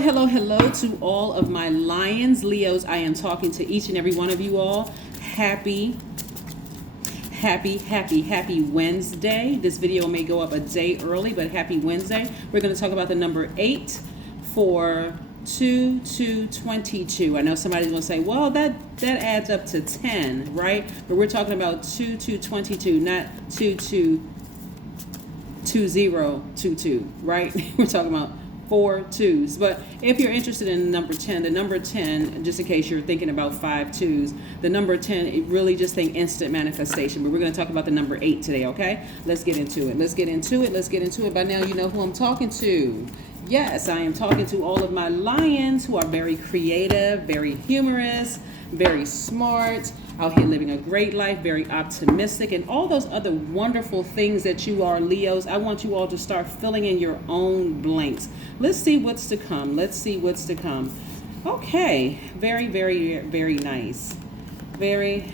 Hello to all of my Lions, Leos. I am talking to each and every one of you all. Happy Wednesday. This video may go up a day early, but happy Wednesday. We're going to talk about the number 8 for 2222. I know somebody's going to say, well, that adds up to 10, right? But we're talking about 2222, not 222022, right? We're talking about 4 2s. But if you're interested in the number 10, just in case you're thinking about 5 2s, the number 10, it really just think instant manifestation. But we're going to talk about the number 8 today, okay? Let's get into it. By now, you know who I'm talking to. Yes, I am talking to all of my Lions who are very creative, very humorous, very smart, out here living a great life, very optimistic, and all those other wonderful things that you are, Leos. I want you all to start filling in your own blanks. Let's see what's to come. Okay, very nice. Very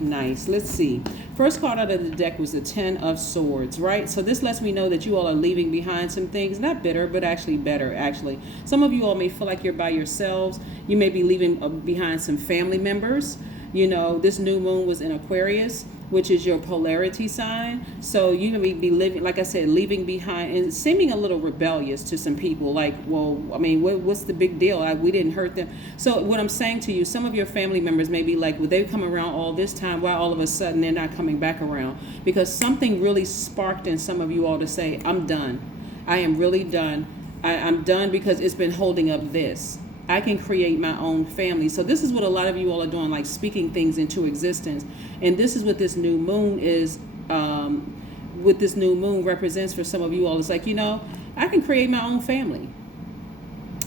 nice. Let's see. First card out of the deck was the 10 of Swords, right? So this lets me know that you all are leaving behind some things, not bitter, but actually better, actually. Some of you all may feel like you're by yourselves. You may be leaving behind some family members. You know, this new moon was in Aquarius, which is your polarity sign. So you may be living, like I said, leaving behind and seeming a little rebellious to some people. Like, well, I mean, what's the big deal? We didn't hurt them. So what I'm saying to you, some of your family members may be like, well, they've come around all this time. Why all of a sudden they're not coming back around? Because something really sparked in some of you all to say, I'm done. I am really done. I'm done because it's been holding up this. I can create my own family. So this is what a lot of you all are doing, like speaking things into existence. And this is what this new moon is, what this new moon represents for some of you all. It's like, you know, I can create my own family.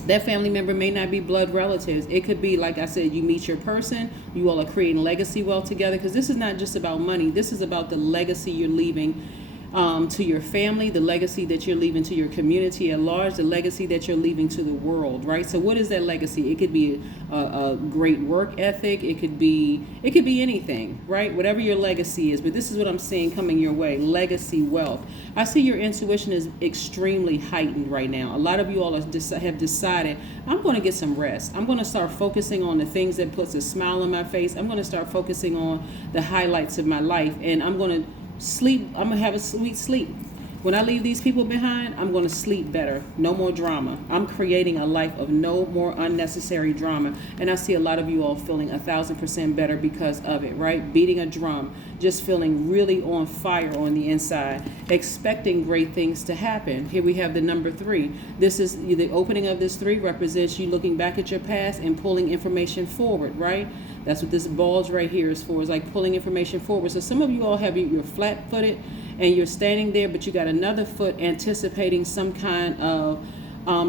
That family member may not be blood relatives. It could be, like I said, you meet your person, you all are creating legacy wealth together, because this is not just about money. This is about the legacy you're leaving to your family, the legacy that you're leaving to your community at large, the legacy that you're leaving to the world, right? So what is that legacy? It could be a great work ethic. It could be anything, right? Whatever your legacy is. But this is what I'm seeing coming your way: legacy wealth. I see your intuition is extremely heightened right now. A lot of you all have decided, I'm going to get some rest. I'm going to start focusing on the things that puts a smile on my face. I'm going to start focusing on the highlights of my life, and I'm going to sleep. I'm gonna have a sweet sleep. When I leave these people behind, I'm gonna sleep better. No more drama. I'm creating a life of no more unnecessary drama. And I see a lot of you all feeling 1,000% better because of it, right? Beating a drum, just feeling really on fire on the inside, expecting great things to happen. Here we have the number 3. This is the opening of this 3 represents you looking back at your past and pulling information forward, right? That's what this bulge right here is for. It's like pulling information forward. So some of you all have you're flat-footed and you're standing there, but you got another foot anticipating some kind of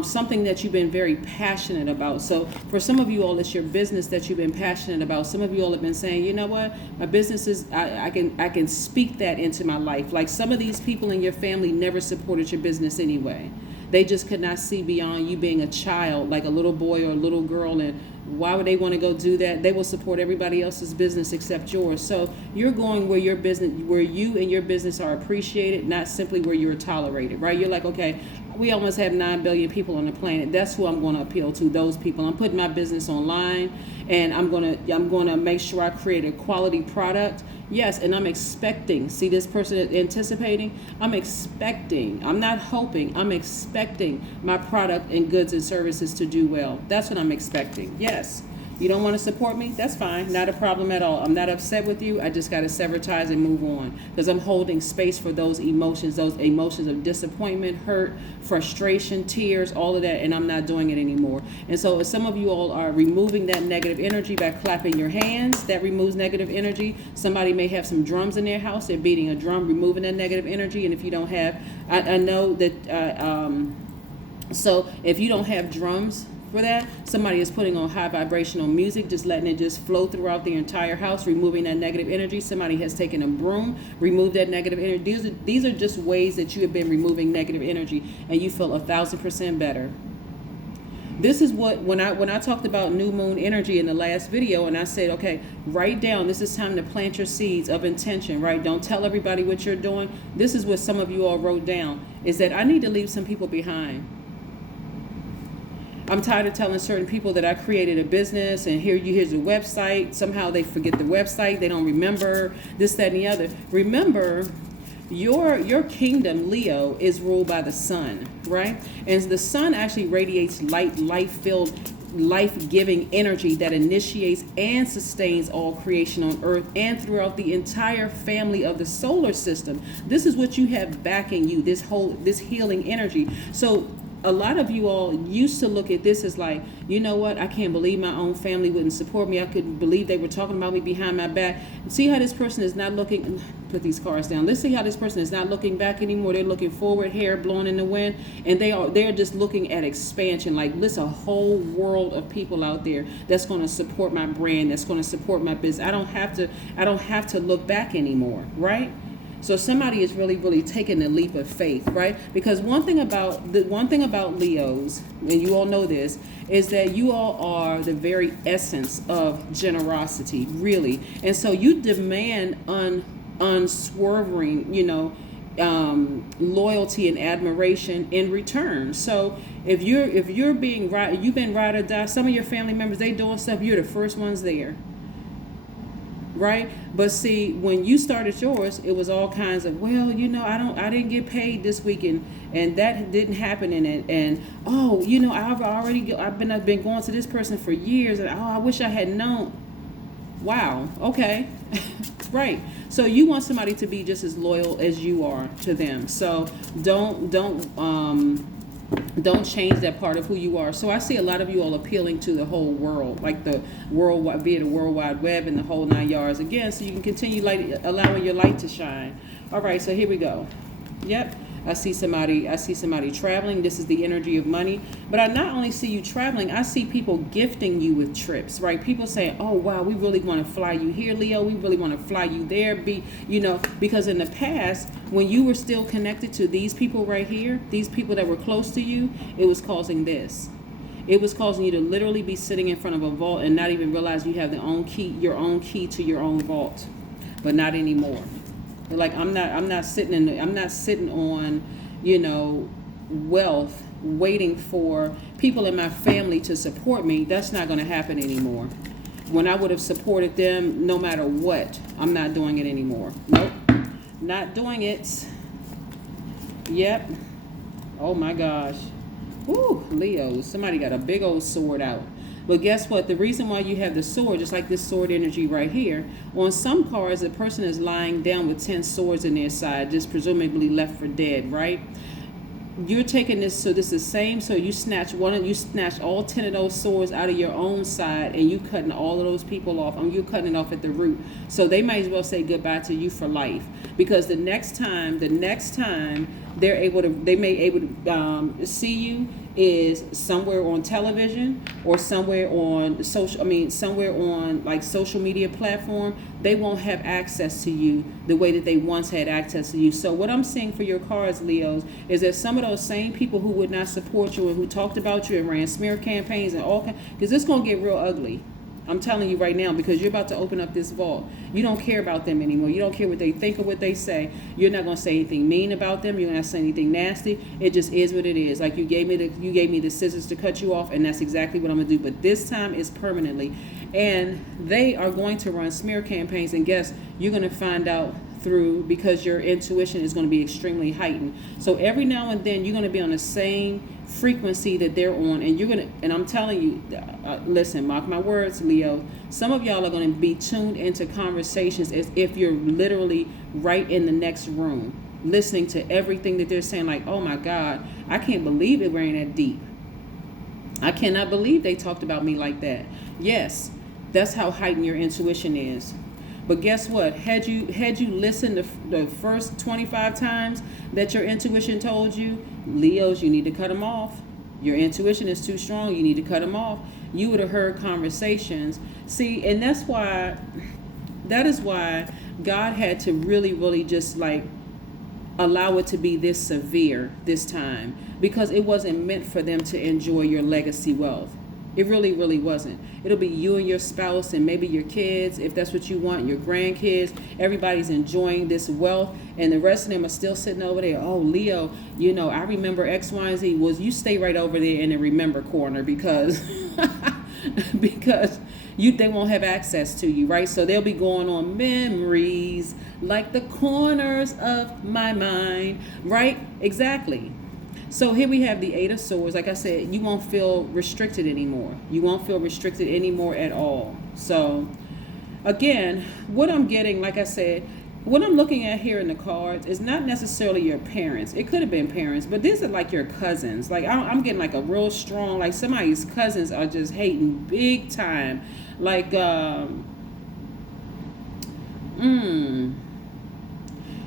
something that you've been very passionate about. So for some of you all, it's your business that you've been passionate about. Some of you all have been saying, you know what, my business is, I can speak that into my life. Like some of these people in your family never supported your business anyway. They just could not see beyond you being a child, like a little boy or a little girl, and why would they want to go do that? They will support everybody else's business except yours. So you're going where your business, where you and your business are appreciated, not simply where you're tolerated, right? You're like, okay, we almost have 9 billion people on the planet. That's who I'm going to appeal to, those people. I'm putting my business online, and I'm going to make sure I create a quality product. Yes, and I'm expecting. See this person anticipating? I'm expecting. I'm not hoping. I'm expecting my product and goods and services to do well. That's what I'm expecting. Yes. You don't want to support me? That's fine. Not a problem at all. I'm not upset with you. I just got to sever ties and move on, because I'm holding space for those emotions of disappointment, hurt, frustration, tears, all of that, and I'm not doing it anymore. And so if some of you all are removing that negative energy by clapping your hands, that removes negative energy. Somebody may have some drums in their house. They're beating a drum, removing that negative energy. And if you don't have, I know that, so if you don't have drums for that, somebody is putting on high vibrational music, just letting it just flow throughout the entire house, removing that negative energy. Somebody has taken a broom, removed that negative energy. These are just ways that you have been removing negative energy, and you feel 1,000% better. This is what, when I talked about new moon energy in the last video, and I said, okay, write down, this is time to plant your seeds of intention, right? Don't tell everybody what you're doing. This is what some of you all wrote down, is that I need to leave some people behind. I'm tired of telling certain people that I created a business and here's the website. Somehow they forget the website. They don't remember this, that, and the other. Remember, your kingdom, Leo, is ruled by the sun, right? And the sun actually radiates light, life-filled, life-giving energy that initiates and sustains all creation on earth and throughout the entire family of the solar system. This is what you have backing you, this healing energy. So a lot of you all used to look at this as like, you know what, I can't believe my own family wouldn't support me. I couldn't believe they were talking about me behind my back. See how this person is not looking, put these cards down. Let's see how this person is not looking back anymore. They're looking forward, hair blowing in the wind, and they're just looking at expansion. Like, there's a whole world of people out there that's going to support my brand, that's going to support my business. I don't have to look back anymore, right? So somebody is really, really taking the leap of faith, right? Because one thing about Leos, and you all know this, is that you all are the very essence of generosity, really. And so you demand unswerving, loyalty and admiration in return. So if you're being right, you've been ride or die. Some of your family members, they doing stuff, you're the first ones there. Right? But see, when you started yours, it was all kinds of, well, I didn't get paid this weekend, and that didn't happen in it. And I've been going to this person for years, and I wish I had known. Wow. Okay. Right. So you want somebody to be just as loyal as you are to them. So don't change that part of who you are. So I see a lot of you all appealing to the whole world, like the worldwide, via the World Wide Web and the whole 9 yards, again, so you can continue allowing your light to shine. All right, so here we go. Yep, I see somebody traveling. This is the energy of money. But I not only see you traveling, I see people gifting you with trips, right? People saying, oh, wow, we really want to fly you here, Leo. We really want to fly you there. Because in the past, when you were still connected to these people right here, these people that were close to you, it was causing this. It was causing you to literally be sitting in front of a vault and not even realize you have your own key to your own vault. But not anymore. Like, I'm not sitting on, wealth waiting for people in my family to support me. That's not going to happen anymore. When I would have supported them no matter what, I'm not doing it anymore. Nope. Not doing it. Yep. Oh my gosh. Woo, Leo. Somebody got a big old sword out. But guess what? The reason why you have the sword, just like this sword energy right here, on some cards, the person is lying down with 10 swords in their side, just presumably left for dead, right? You're taking this, so this is the same. So you snatch all 10 of those swords out of your own side, and you cutting all of those people off. You're cutting it off at the root. So they might as well say goodbye to you for life, because the next time they may able to see you is somewhere on television or somewhere on social media platform. They won't have access to you the way that they once had access to you. So what I'm seeing for your cards, Leos, is that some of those same people who would not support you and who talked about you and ran smear campaigns and all, because it's going to get real ugly. I'm telling you right now, because you're about to open up this vault. You don't care about them anymore. You don't care what they think or what they say. You're not going to say anything mean about them. You're not going to say anything nasty. It just is what it is. Like, you gave me the scissors to cut you off, and that's exactly what I'm going to do. But this time it's permanently. And they are going to run smear campaigns, and guess, you're going to find out through, because your intuition is going to be extremely heightened. So every now and then you're going to be on the same frequency that they're on, and I'm telling you, listen, mark my words, Leo, some of y'all are going to be tuned into conversations as if you're literally right in the next room, listening to everything that they're saying, like, oh my God, I can't believe it ran that deep. I cannot believe they talked about me like that. Yes, that's how heightened your intuition is. But guess what? Had you listened the first 25 times that your intuition told you, Leos, you need to cut them off. Your intuition is too strong. You need to cut them off. You would have heard conversations. See, and that is why God had to really, really just like allow it to be this severe this time, because it wasn't meant for them to enjoy your legacy wealth. It really, really wasn't. It'll be you and your spouse and maybe your kids, if that's what you want, your grandkids. Everybody's enjoying this wealth, and the rest of them are still sitting over there. Oh, Leo, I remember X, Y, and Z. Well, you stay right over there in the remember corner because because they won't have access to you, right? So they'll be going on memories like the corners of my mind, right? Exactly. So here we have the Eight of Swords. Like I said, you won't feel restricted anymore. You won't feel restricted anymore at all. So again, what I'm getting, like I said, what I'm looking at here in the cards is not necessarily your parents. It could have been parents, but these are like your cousins. Like I'm getting like a real strong, like somebody's cousins are just hating big time. Like,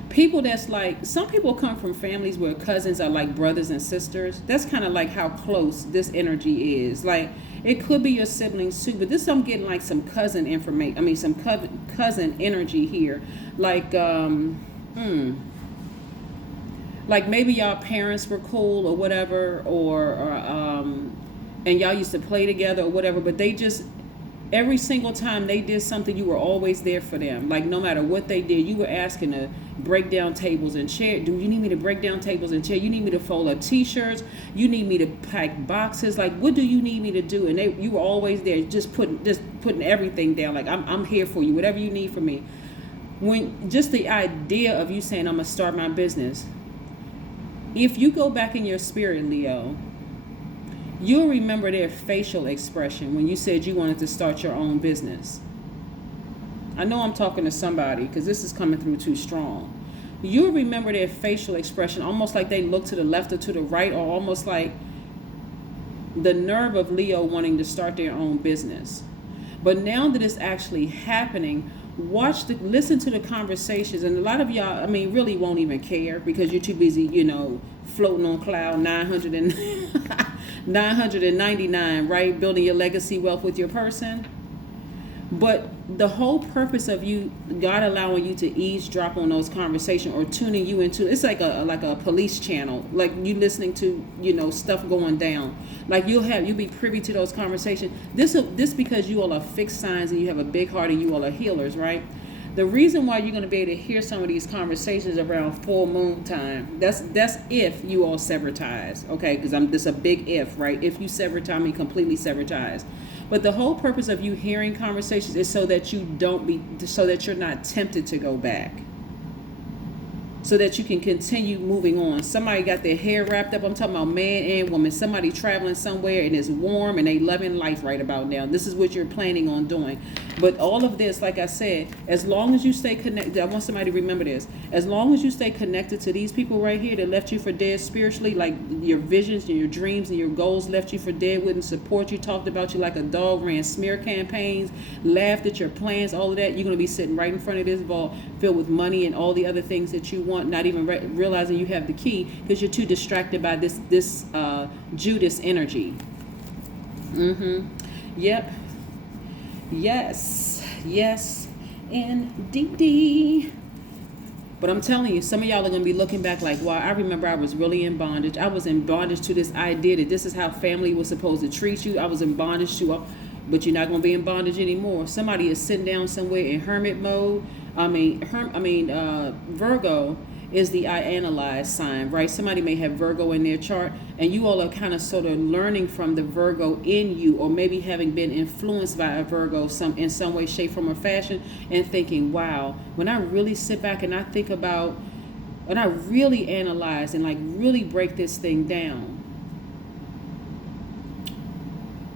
people that's like, some people come from families where cousins are like brothers and sisters. That's kind of like how close this energy is. Like, it could be your siblings too, but this I'm getting like some cousin information. I mean, some cousin energy here. Like, like maybe y'all parents were cool or whatever, or and y'all used to play together or whatever, but they just, every single time they did something, you were always there for them. Like, no matter what they did, you were asking to break down tables and chairs. Do you need me to break down tables and chairs? You need me to fold up t-shirts? You need me to pack boxes? Like, what do you need me to do? And you were always there, just putting everything down. Like, I'm here for you, whatever you need from me. When just the idea of you saying, I'm gonna start my business. If you go back in your spirit, Leo, you'll remember their facial expression when you said you wanted to start your own business. I know I'm talking to somebody because this is coming through too strong. You'll remember their facial expression, almost like they look to the left or to the right, or almost like the nerve of Leo wanting to start their own business. But now that it's actually happening, listen to the conversations, and a lot of y'all, I mean, really won't even care because you're too busy, floating on cloud 999, right? Building your legacy wealth with your person. But the whole purpose of you, God allowing you to eavesdrop on those conversations or tuning you into, it's like a police channel, like you listening to, stuff going down. Like you'll be privy to those conversations. This because you all are fixed signs and you have a big heart and you all are healers, right? The reason why you're going to be able to hear some of these conversations around full moon time, that's if you all sever ties, okay? Because this a big if, right? If you sever ties, I mean completely sever ties. But the whole purpose of you hearing conversations is so that so that you're not tempted to go back. So that you can continue moving on. Somebody got their hair wrapped up. I'm talking about man and woman. Somebody traveling somewhere and it's warm and they loving life right about now. This is what you're planning on doing. But all of this, like I said, as long as you stay connected, I want somebody to remember this. As long as you stay connected to these people right here that left you for dead spiritually, like your visions and your dreams and your goals left you for dead, wouldn't support you, talked about you like a dog, ran smear campaigns, laughed at your plans, all of that, you're going to be sitting right in front of this vault filled with money and all the other things that you want, not even realizing you have the key because you're too distracted by this Judas energy. Yep. Yes, indeed. But I'm telling you, some of y'all are going to be looking back like, wow, I remember I was really in bondage. I was in bondage to this idea that this is how family was supposed to treat you. I was in bondage to, but you're not going to be in bondage anymore. Somebody is sitting down somewhere in hermit mode. Virgo is the I analyze sign, right? Somebody may have Virgo in their chart, and you all are kind of sort of learning from the Virgo in you, or maybe having been influenced by a Virgo in some way, shape, form, or fashion, and thinking, wow, when I really sit back and I think about, when I really analyze and like really break this thing down,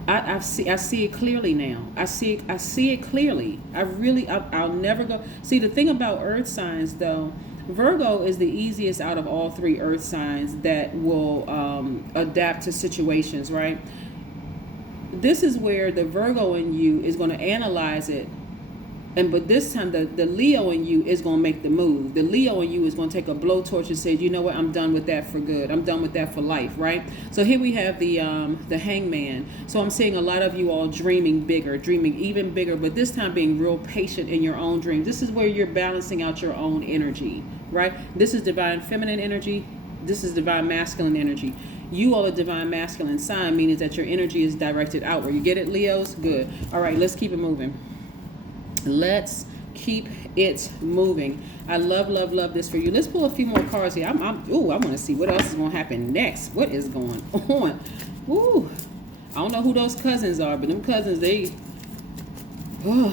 I see it clearly now. I see it clearly. I'll never go. See, the thing about earth signs though, Virgo is the easiest out of all three earth signs that will adapt to situations, right? This is where the Virgo in you is going to analyze it. But this time the Leo in you is going to make the move. The Leo in you is going to take a blowtorch and say, you know what, I'm done with that for good. I'm done with that for life, right? So here we have the hangman. So I'm seeing a lot of you all dreaming bigger, dreaming even bigger, but this time being real patient in your own dreams. This is where you're balancing out your own energy, right? This is divine feminine energy. This is divine masculine energy. You are a divine masculine sign, meaning that your energy is directed outward. You get it, Leos? Good. All right, let's keep it moving. Let's keep it moving. I love, love, love this for you. Let's pull a few more cards here. I want to see what else is going to happen next. What is going on? Ooh, I don't know who those cousins are, but them cousins, they... Oh.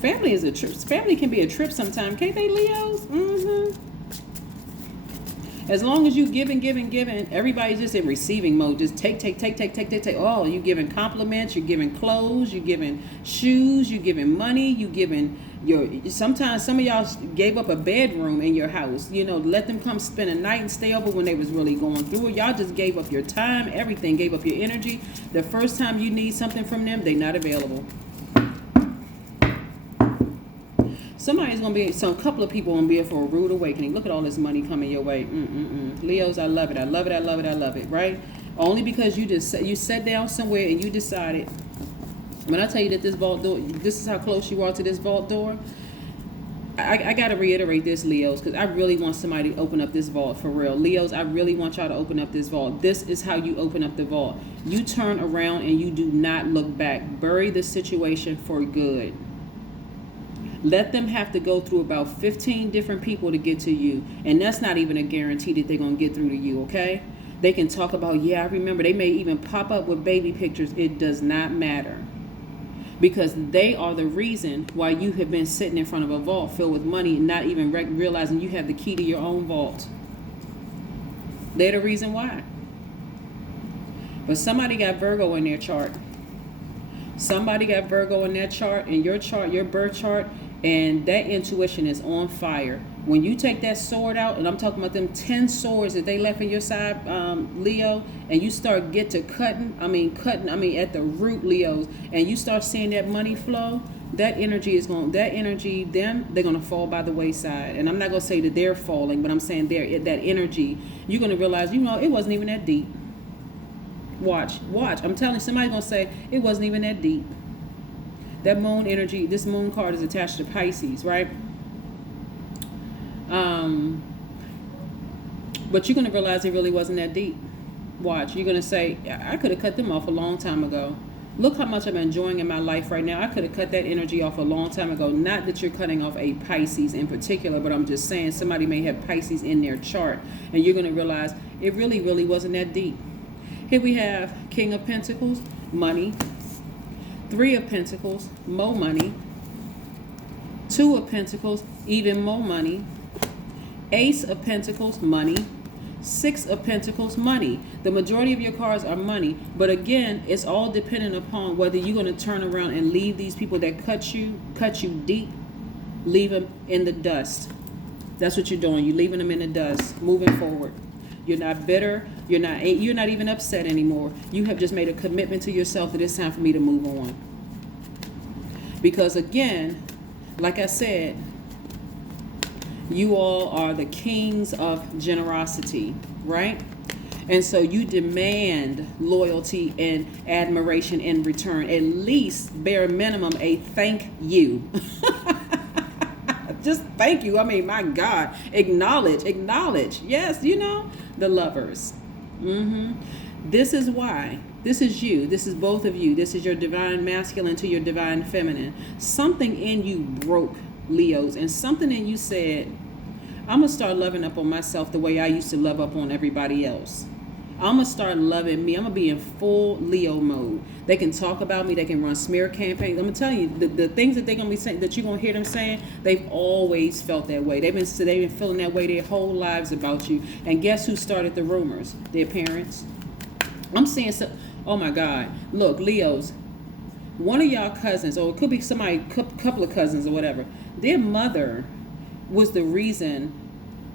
Family is a trip. Family can be a trip sometimes, can't they, Leos? As long as you giving, everybody's just in receiving mode. Just take. Oh, you giving compliments, you're giving clothes, you're giving shoes, you're giving money, you giving sometimes some of y'all gave up a bedroom in your house. You know, let them come spend a night and stay over when they was really going through it. Y'all just gave up your time, everything, gave up your energy. The first time you need something from them, they not available. Somebody's going to be, a couple of people going to be here for a rude awakening. Look at all this money coming your way. Leos, I love it, right? Only because you sat down somewhere and you decided, when I tell you that this vault door, this is how close you are to this vault door, I got to reiterate this, Leos, because I really want somebody to open up this vault for real. Leos, I really want y'all to open up this vault. This is how you open up the vault. You turn around and you do not look back. Bury the situation for good. Let them have to go through about 15 different people to get to you. And that's not even a guarantee that they're going to get through to you, okay? They can talk about, yeah, I remember. They may even pop up with baby pictures. It does not matter. Because they are the reason why you have been sitting in front of a vault filled with money and not even realizing you have the key to your own vault. They're the reason why. But somebody got Virgo in their chart. Somebody got Virgo in their chart, in your chart, your birth chart. And that intuition is on fire. When you take that sword out, and I'm talking about them 10 swords that they left in your side, Leo, and you start cutting at the root, Leos, and you start seeing that money flow, they're going to fall by the wayside. And I'm not going to say that they're falling, but I'm saying that energy, you're going to realize, it wasn't even that deep. Watch. I'm telling you, somebody's going to say, it wasn't even that deep. That moon energy, this moon card is attached to Pisces, right? But you're going to realize it really wasn't that deep. Watch. You're going to say, I could have cut them off a long time ago. Look how much I'm enjoying in my life right now. I could have cut that energy off a long time ago. Not that you're cutting off a Pisces in particular, but I'm just saying somebody may have Pisces in their chart. And you're going to realize it really, really wasn't that deep. Here we have King of Pentacles, money. 3 of Pentacles, more money. 2 of Pentacles, even more money. Ace of Pentacles, money. 6 of Pentacles, money. The majority of your cards are money. But again, it's all dependent upon whether you're going to turn around and leave these people that cut you deep, leave them in the dust. That's what you're doing. You're leaving them in the dust, moving forward. You're not bitter. You're not even upset anymore. You have just made a commitment to yourself that it's time for me to move on. Because again, like I said, you all are the kings of generosity, right? And so you demand loyalty and admiration in return. At least, bare minimum, a thank you. Just thank you. I mean, my God. Acknowledge. Yes, the lovers. This is why. This is you. This is both of you. This is your divine masculine to your divine feminine. Something in you broke, Leos, and something in you said, I'm going to start loving up on myself the way I used to love up on everybody else. I'm going to start loving me. I'm going to be in full Leo mode. They can talk about me. They can run smear campaigns. I'm going to tell you, the things that they're going to be saying, that you're going to hear them saying, they've always felt that way. They've been feeling that way their whole lives about you. And guess who started the rumors? Their parents. I'm seeing some, oh my God. Look, Leos, one of y'all cousins, or it could be somebody, couple of cousins or whatever, their mother was the reason,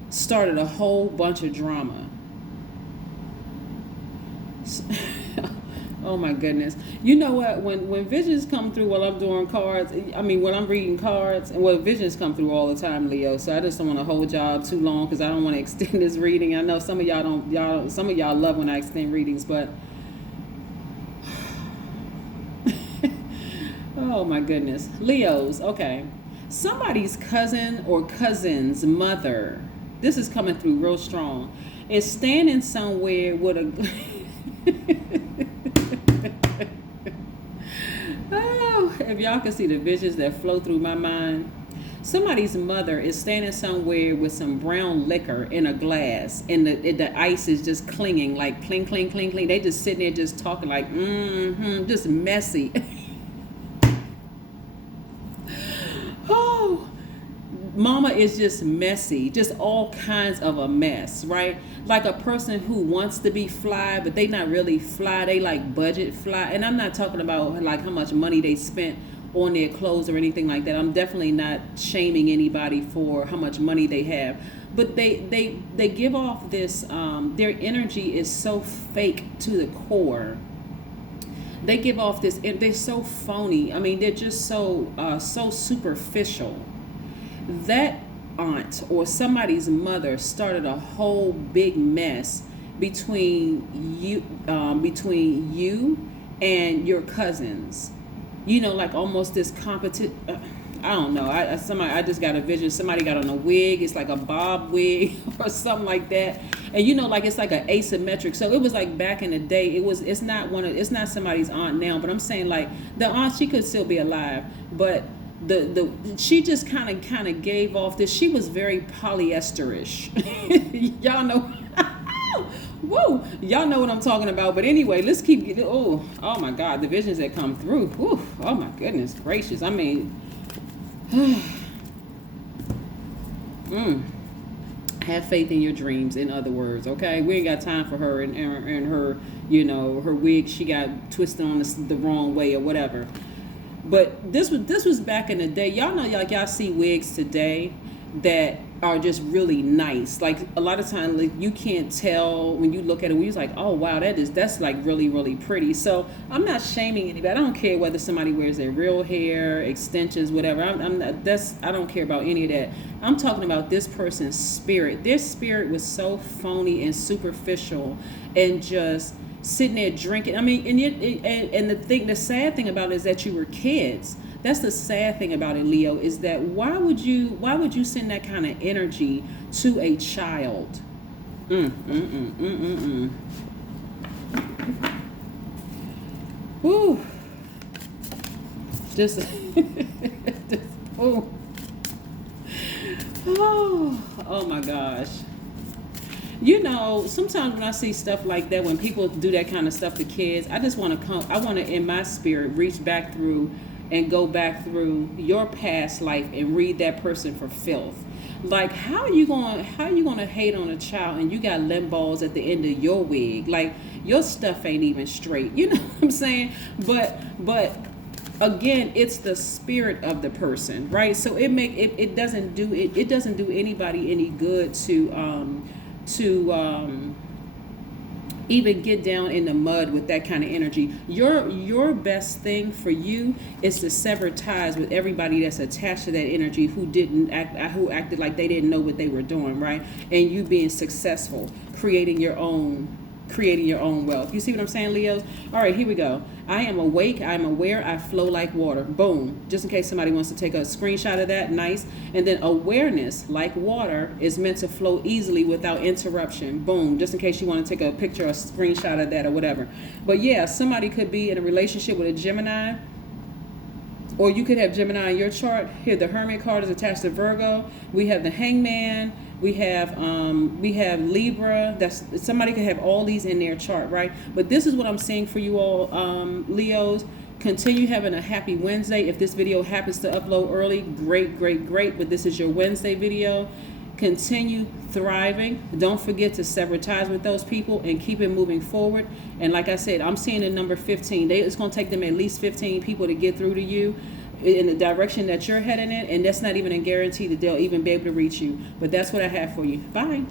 started a whole bunch of drama. Oh my goodness. You know what? When visions come through while I'm doing cards, when I'm reading cards, and visions come through all the time, Leo. So I just don't want to hold y'all too long because I don't want to extend this reading. I know some of y'all some of y'all love when I extend readings, but oh my goodness. Leos, okay. Somebody's cousin or cousin's mother This is coming through real strong. Is standing somewhere with a oh, if y'all can see the visions that flow through my mind. Somebody's mother is standing somewhere with some brown liquor in a glass, and the ice is just clinging, like cling, cling, cling, cling. They just sitting there just talking like, just messy. Oh, mama is just messy, just all kinds of a mess, right? Like a person who wants to be fly, but they not really fly. They like budget fly. And I'm not talking about like how much money they spent on their clothes or anything like that. I'm definitely not shaming anybody for how much money they have, but they give off this their energy is so fake to the core. They give off this, they're so phony. I mean, they're just so so superficial. That aunt or somebody's mother started a whole big mess between you and your cousins. You know, like almost this competent. I don't know. I just got a vision. Somebody got on a wig. It's like a bob wig or something like that. And you know, like it's like an asymmetric. So it was like back in the day. It's not somebody's aunt now. But I'm saying like the aunt, she could still be alive. But she just kind of gave off this. She was very polyesterish. Y'all know. Whoa, y'all know what I'm talking about. But anyway, let's keep getting. Oh my God, the visions that come through. Whew, oh my goodness gracious. I mean, have faith in your dreams. In other words, okay, we ain't got time for her and her, you know, her wig. She got twisted on the wrong way or whatever. But this was back in the day. Y'all know, like y'all see wigs today that are just really nice. Like a lot of times, like you can't tell when you look at it. You're like, oh wow, that's like really really pretty. So I'm not shaming anybody. I don't care whether somebody wears their real hair, extensions, whatever. I'm not, I don't care about any of that. I'm talking about this person's spirit. Their spirit was so phony and superficial, and just sitting there drinking. I mean, and the sad thing about it is that you were kids. That's the sad thing about it, Leo, is that why would you send that kind of energy to a child? Woo. Just, oh, oh my gosh. You know, sometimes when I see stuff like that, when people do that kind of stuff to kids, I just want to, in my spirit, reach back through and go back through your past life and read that person for filth. Like, how are you going to hate on a child and you got limb balls at the end of your wig? Like, your stuff ain't even straight. You know what I'm saying? But again, it's the spirit of the person, right? So it doesn't do anybody any good to even get down in the mud with that kind of energy. Your best thing for you is to sever ties with everybody that's attached to that energy who acted like they didn't know what they were doing, right? And you being successful, creating your own wealth. You see what I'm saying, Leos? All right, here we go. I am awake, I am aware, I flow like water. Boom. Just in case somebody wants to take a screenshot of that, nice. And then awareness, like water, is meant to flow easily without interruption. Boom. Just in case you want to take a picture or a screenshot of that or whatever. But yeah, somebody could be in a relationship with a Gemini, or you could have Gemini in your chart. Here, the Hermit card is attached to Virgo. We have the Hangman. We have Libra. That's somebody could have all these in their chart, right? But this is what I'm saying for you all, Leos. Continue having a happy Wednesday. If this video happens to upload early, great. But this is your Wednesday video. Continue thriving. Don't forget to sever ties with those people and keep it moving forward. And like I said, I'm seeing the number 15. It's going to take them at least 15 people to get through to you in the direction that you're heading in, and that's not even a guarantee that they'll even be able to reach you. But that's what I have for you. Bye.